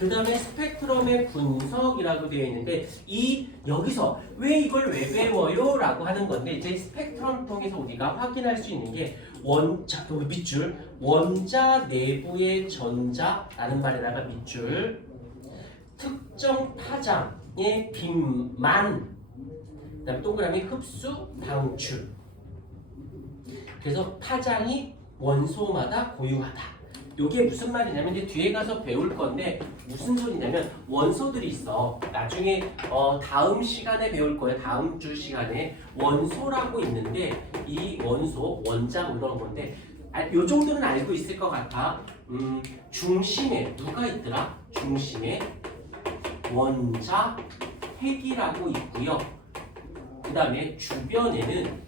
그 다음에 스펙트럼의 분석이라고 되어 있는데 여기서 왜 이걸 왜 배워요? 라고 하는 건데 이제 스펙트럼 통해서 우리가 확인할 수 있는 게 여기 밑줄 원자 내부의 전자라는 말에다가 밑줄 특정 파장의 빈만 그 다음에 동그라미 흡수 방출 그래서 파장이 원소마다 고유하다. 이게 무슨 말이냐면 이제 뒤에 가서 배울 건데 무슨 소리냐면 원소들이 있어. 나중에 다음 시간에 배울 거예요. 다음 주 시간에 원소라고 있는데 이 원소, 원자 이런 건데 요 정도는 알고 있을 것 같아. 중심에 누가 있더라? 중심에 원자 핵이라고 있고요. 그 다음에 주변에는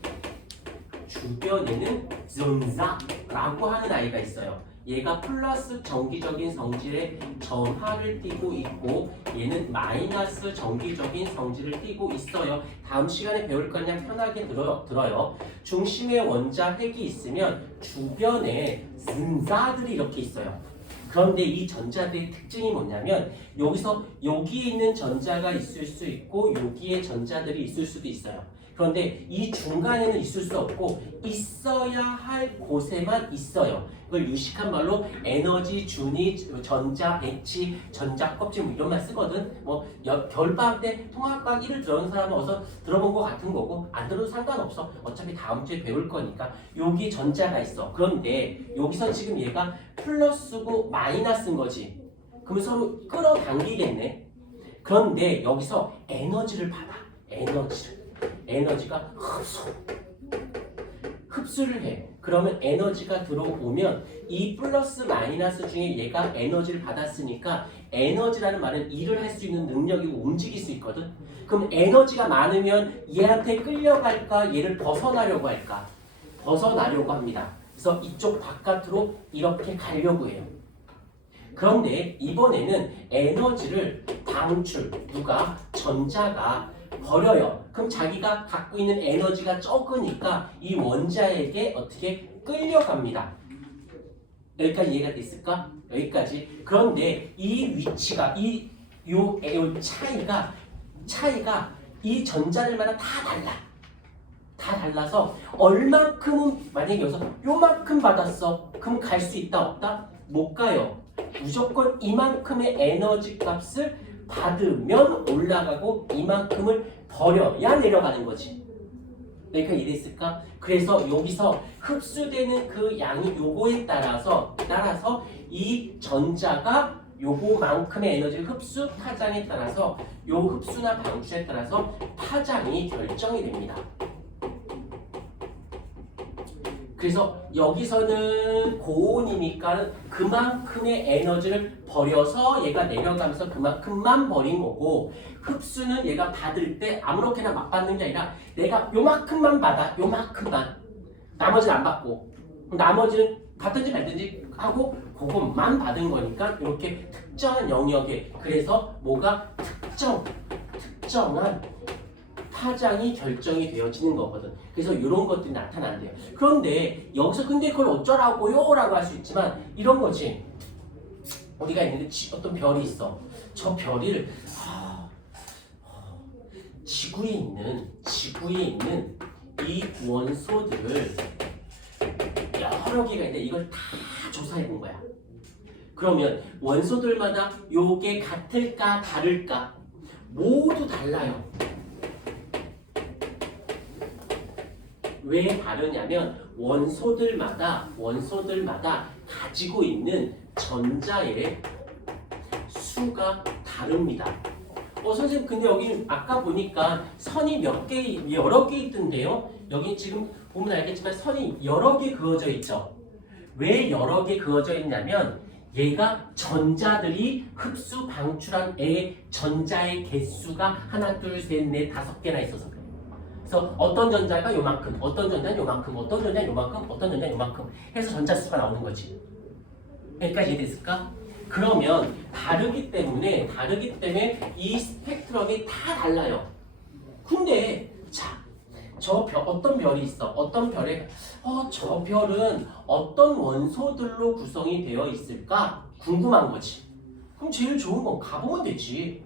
전자라고 하는 아이가 있어요. 얘가 플러스 정기적인 성질의 전하를 띠고 있고 얘는 마이너스 정기적인 성질을 띠고 있어요. 다음 시간에 배울 거냐 편하게 들어요. 중심에 원자 핵이 있으면 주변에 전자들이 이렇게 있어요. 그런데 이 전자들의 특징이 뭐냐면 여기에 있는 전자가 있을 수 있고 여기에 전자들이 있을 수도 있어요. 그런데 이 중간에는 있을 수 없고 있어야 할 곳에만 있어요. 이걸 유식한 말로 에너지, 준위, 전자, 배치, 전자 껍질 이런 말 쓰거든. 겨울방학 때 통합과학 1을 들어온 사람은 어서 들어본 것 같은 거고 안 들어도 상관없어. 어차피 다음 주에 배울 거니까. 여기 전자가 있어. 그런데 여기서 지금 얘가 플러스고 마이너스인 거지. 그러면 서로 끌어당기겠네. 그런데 여기서 에너지를 받아. 에너지가 흡수를 해. 그러면 에너지가 들어오면 이 플러스 마이너스 중에 얘가 에너지를 받았으니까 에너지라는 말은 일을 할 수 있는 능력이고 움직일 수 있거든. 그럼 에너지가 많으면 얘한테 끌려갈까? 얘를 벗어나려고 할까? 벗어나려고 합니다. 그래서 이쪽 바깥으로 이렇게 가려고 해요. 그런데 이번에는 에너지를 방출, 전자가 버려요. 그럼 자기가 갖고 있는 에너지가 적으니까 이 원자에게 어떻게 끌려갑니다. 여기까지 이해가 됐을까? 여기까지. 그런데 이 위치가 요 차이가 이 전자들마다 다 달라. 다 달라서 얼만큼은 만약에 여기서 요만큼 받았어. 그럼 갈 수 있다 없다? 못 가요. 무조건 이만큼의 에너지 값을 받으면 올라가고 이만큼을 버려야 내려가는 거지. 그러니까 이랬을까? 그래서 여기서 흡수되는 그 양이 요거에 따라서 이 전자가 요거만큼의 에너지를 흡수 파장에 따라서 요 흡수나 방출에 따라서 파장이 결정이 됩니다. 그래서 여기서는 고온이니까 그만큼의 에너지를 버려서 얘가 내려가면서 그만큼만 버린 거고 흡수는 얘가 받을 때 아무렇게나 막 받는 게 아니라 내가 요만큼만 받아. 요만큼만. 나머지는 안 받고 나머지는 받든지 말든지 하고 그것만 받은 거니까 이렇게 특정한 영역에 그래서 뭐가 특정한 파장이 결정이 되어지는 거거든. 그래서 이런 것들이 나타난대요. 그런데 여기서 근데 그걸 어쩌라고요? 라고 할 수 있지만 이런 거지. 어디가 있는데 어떤 별이 있어. 저 별을 지구에 있는 이 원소들을 여러 개가 있는데 이걸 다 조사해 본 거야. 그러면 원소들마다 요게 같을까 다를까? 모두 달라요. 왜 다르냐면 원소들마다 가지고 있는 전자의 수가 다릅니다. 선생님 근데 여기 아까 보니까 선이 여러 개 있던데요? 여기 지금 보면 알겠지만 선이 여러 개 그어져 있죠? 왜 여러 개 그어져 있냐면 얘가 전자들이 흡수 방출한 전자의 개수가 하나 둘 셋 넷 다섯 개나 있어서 그래요. 그래서 어떤 전자가 요만큼, 어떤 전자는 요만큼, 어떤 전자는 요만큼, 어떤 전자는 요만큼 해서 전자 수가 나오는 거지. 여기까지 이해됐을까? 그러면 다르기 때문에 이 스펙트럼이 다 달라요. 근데 어떤 별이 있어? 어떤 별에 저 별은 어떤 원소들로 구성이 되어 있을까? 궁금한 거지. 그럼 제일 좋은 건 가보면 되지.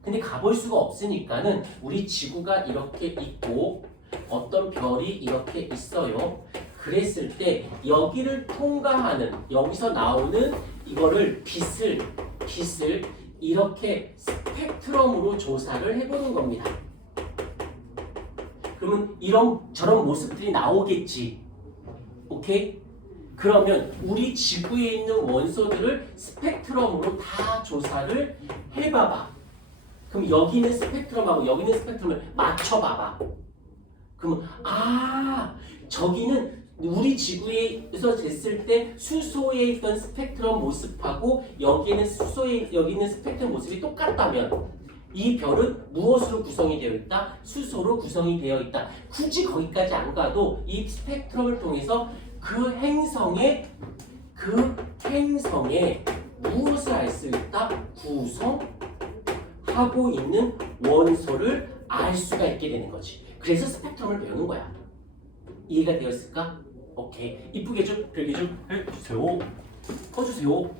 근데 가볼 수가 없으니까는 우리 지구가 이렇게 있고 어떤 별이 이렇게 있어요. 그랬을 때 여기를 통과하는 여기서 나오는 이거를 빛을 이렇게 스펙트럼으로 조사를 해보는 겁니다. 그러면 이런 저런 모습들이 나오겠지. 오케이? 그러면 우리 지구에 있는 원소들을 스펙트럼으로 다 조사를 해봐봐. 그럼 여기 있는 스펙트럼하고 여기 있는 스펙트럼을 맞춰봐봐. 그러면 저기는 우리 지구에서 됐을 때 수소에 있던 스펙트럼 모습하고 여기는 여기 있는 스펙트럼 모습이 똑같다면 이 별은 무엇으로 구성이 되어 있다? 수소로 구성이 되어 있다. 굳이 거기까지 안 가도 이 스펙트럼을 통해서 그 행성에 무엇을 알 수 있다? 구성하고 있는 원소를 알 수가 있게 되는 거지. 그래서 스펙트럼을 배우는 거야. 이해가 되었을까? 오케이. 이쁘게 좀 별게 좀 해주세요. 꺼주세요.